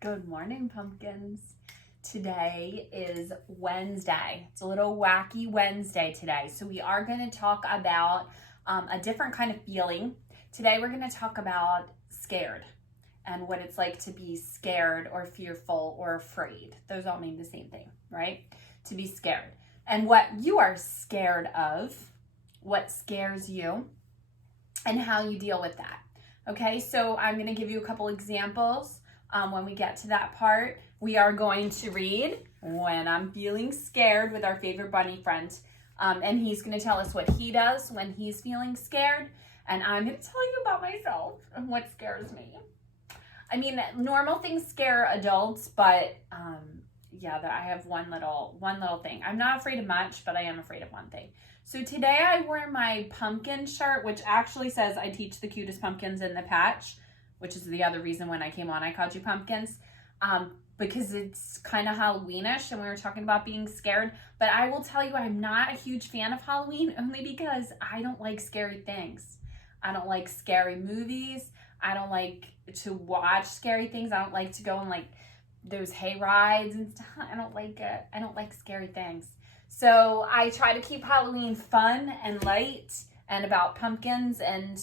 Good morning, pumpkins. Today is Wednesday. It's a little wacky Wednesday today. So we are going to talk about a different kind of feeling. Today we're going to talk about scared and what it's like to be scared or fearful or afraid. Those all mean the same thing, right? To be scared. And what you are scared of, what scares you, and how you deal with that. Okay, so I'm going to give you a couple examples. When we get to that part, we are going to read When I'm Feeling Scared with our favorite bunny friend. And he's going to tell us what he does when he's feeling scared. And I'm going to tell you about myself and what scares me. I mean, normal things scare adults, but I have one little thing. I'm not afraid of much, but I am afraid of one thing. So today I wore my pumpkin shirt, which actually says I teach the cutest pumpkins in the patch, which is the other reason when I came on I called you pumpkins, because it's kind of Halloweenish and we were talking about being scared. But I will tell you, I'm not a huge fan of Halloween, only because I don't like scary things. I don't like scary movies. I don't like to watch scary things. I don't like to go on like those hay rides and stuff. I don't like it. I don't like scary things. So I try to keep Halloween fun and light and about pumpkins and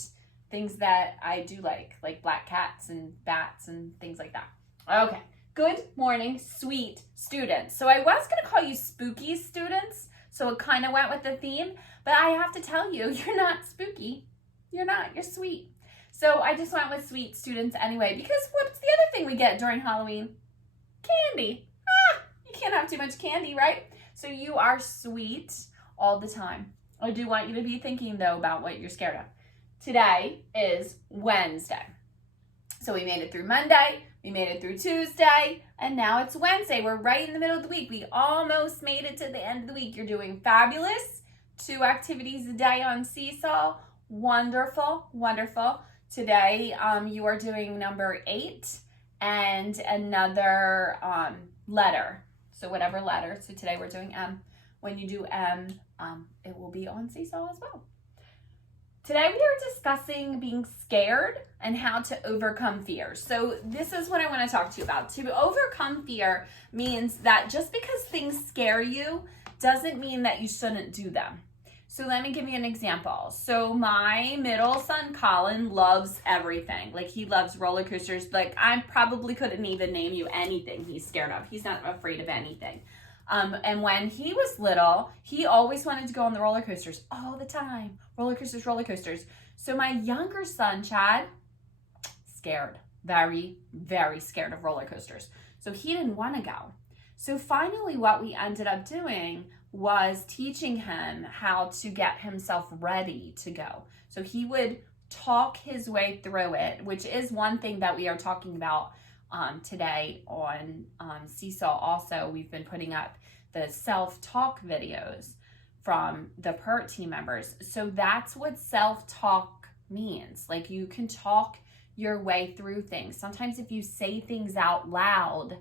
things that I do like black cats and bats and things like that. Okay, good morning, sweet students. So I was going to call you spooky students, so it kind of went with the theme, but I have to tell you, you're not spooky. You're not, you're sweet. So I just went with sweet students anyway, because what's the other thing we get during Halloween? Candy. You can't have too much candy, right? So you are sweet all the time. I do want you to be thinking, though, about what you're scared of. Today is Wednesday. So we made it through Monday, we made it through Tuesday, and now it's Wednesday. We're right in the middle of the week. We almost made it to the end of the week. You're doing fabulous. 2 activities a day on Seesaw. Wonderful, wonderful. Today you are doing number 8 and another letter. So whatever letter. So today we're doing M. When you do M, it will be on Seesaw as well. Today we are discussing being scared and how to overcome fear. So this is what I want to talk to you about. To overcome fear means that just because things scare you doesn't mean that you shouldn't do them. So let me give you an example. So my middle son, Colin, loves everything. Like he loves roller coasters. Like I probably couldn't even name you anything he's scared of. He's not afraid of anything. And when he was little, he always wanted to go on the roller coasters all the time. Roller coasters, roller coasters. So my younger son, Chad, scared. Very, very scared of roller coasters. So he didn't want to go. So finally what we ended up doing was teaching him how to get himself ready to go. So he would talk his way through it, which is one thing that we are talking about today on Seesaw. Also, we've been putting up the self-talk videos from the PERT team members. So that's what self-talk means. Like you can talk your way through things. Sometimes if you say things out loud,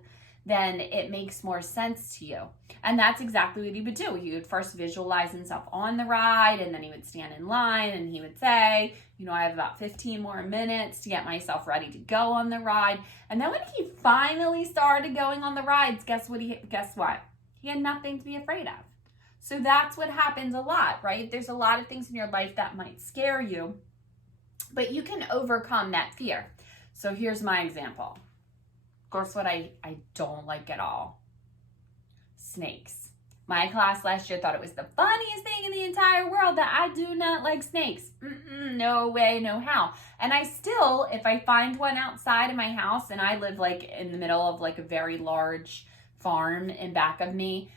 then it makes more sense to you. And that's exactly what he would do. He would first visualize himself on the ride, and then he would stand in line and he would say, I have about 15 more minutes to get myself ready to go on the ride. And then when he finally started going on the rides, guess what? He had nothing to be afraid of. So that's what happens a lot, right? There's a lot of things in your life that might scare you, but you can overcome that fear. So here's my example. Of course, what I don't like at all, snakes. My class last year thought it was the funniest thing in the entire world that I do not like snakes. No way, no how. And I still, if I find one outside of my house, and I live like in the middle of like a very large farm in back of me,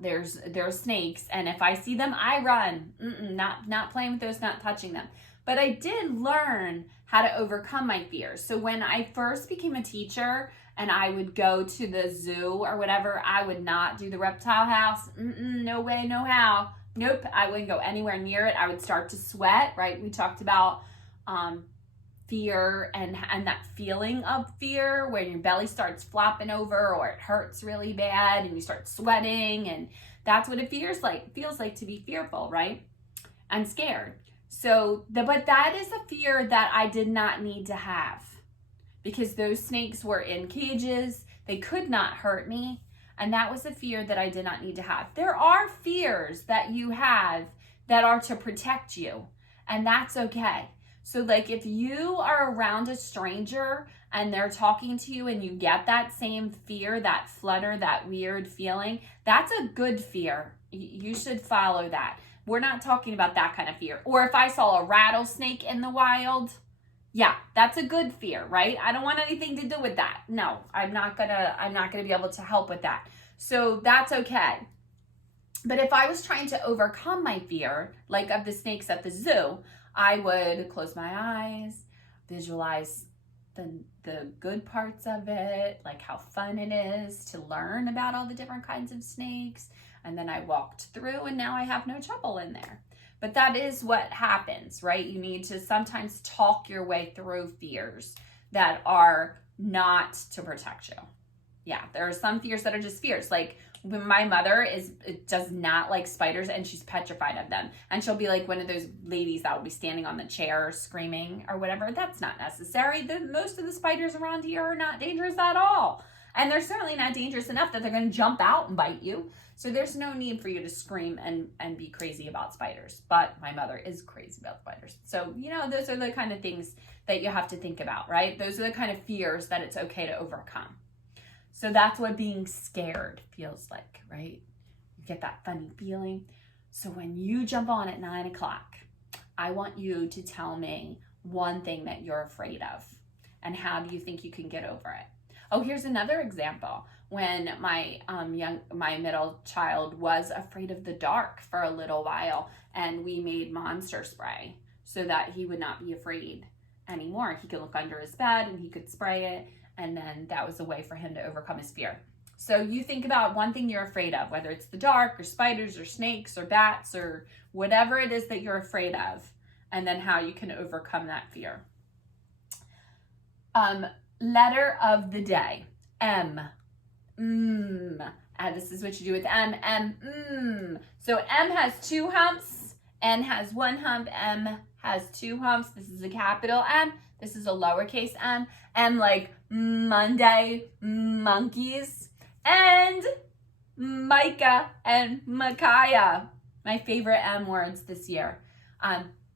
there's snakes. And if I see them, I run. Not playing with those, not touching them. But I did learn how to overcome my fears. So when I first became a teacher and I would go to the zoo or whatever, I would not do the reptile house. No way, no how. Nope, I wouldn't go anywhere near it. I would start to sweat, right? We talked about fear and that feeling of fear when your belly starts flopping over or it hurts really bad and you start sweating, and that's what it feels like to be fearful, right? And scared. But that is a fear that I did not need to have. because those snakes were in cages. They could not hurt me. And that was a fear that I did not need to have. There are fears that you have that are to protect you, and that's okay. So like if you are around a stranger and they're talking to you and you get that same fear, that flutter, that weird feeling, that's a good fear. You should follow that. We're not talking about that kind of fear. Or if I saw a rattlesnake in the wild, yeah, that's a good fear, right? I don't want anything to do with that. No, I'm not gonna be able to help with that. So that's okay. But if I was trying to overcome my fear, like of the snakes at the zoo, I would close my eyes, visualize the good parts of it, like how fun it is to learn about all the different kinds of snakes. And then I walked through and now I have no trouble in there. But that is what happens, right? You need to sometimes talk your way through fears that are not to protect you. Yeah, there are some fears that are just fears. Like when my mother does not like spiders and she's petrified of them. And she'll be like one of those ladies that will be standing on the chair screaming or whatever. That's not necessary. Most of the spiders around here are not dangerous at all. And they're certainly not dangerous enough that they're going to jump out and bite you. So there's no need for you to scream and be crazy about spiders. But my mother is crazy about spiders. So, you know, those are the kind of things that you have to think about, right? Those are the kind of fears that it's okay to overcome. So that's what being scared feels like, right? You get that funny feeling. So when you jump on at 9 o'clock, I want you to tell me one thing that you're afraid of and how do you think you can get over it? Oh, here's another example. When my middle child was afraid of the dark for a little while, and we made monster spray so that he would not be afraid anymore. He could look under his bed and he could spray it, and then that was a way for him to overcome his fear. So you think about one thing you're afraid of, whether it's the dark or spiders or snakes or bats or whatever it is that you're afraid of, and then how you can overcome that fear. Letter of the day, M. This is what you do with M. So M has 2 humps, N has 1 hump, M has 2 humps. This is a capital M. This is a lowercase m. M like Monday, monkeys, and Micah and Micaiah. My favorite M words this year.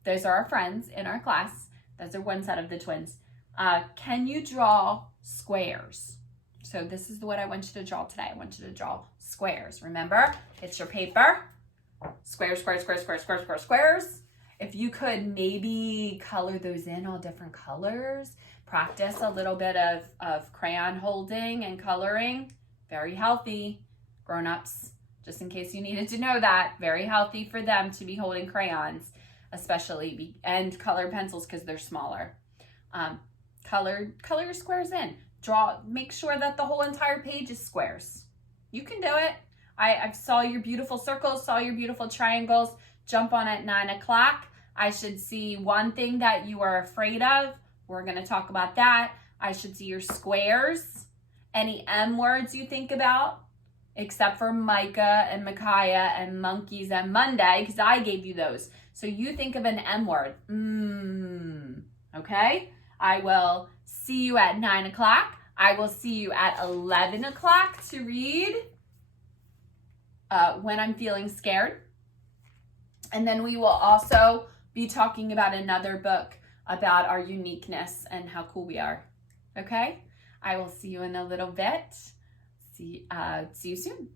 Those are our friends in our class. Those are one set of the twins. Can you draw squares? So this is what I want you to draw today. I want you to draw squares. Remember, it's your paper. Squares, squares, squares, squares, squares, squares, squares. If you could maybe color those in all different colors, practice a little bit of crayon holding and coloring. Very healthy. Grown-ups, just in case you needed to know that, very healthy for them to be holding crayons, especially, and colored pencils because they're smaller. Color your squares in. Make sure that the whole entire page is squares. You can do it. I saw your beautiful circles, saw your beautiful triangles. Jump on at 9 o'clock. I should see one thing that you are afraid of. We're going to talk about that. I should see your squares. Any M words you think about, except for Micah and Micaiah and monkeys and Monday, because I gave you those. So you think of an M word. Okay? I will see you at 9 o'clock. I will see you at 11 o'clock to read When I'm Feeling Scared. And then we will also be talking about another book about our uniqueness and how cool we are. Okay? I will see you in a little bit. See you soon.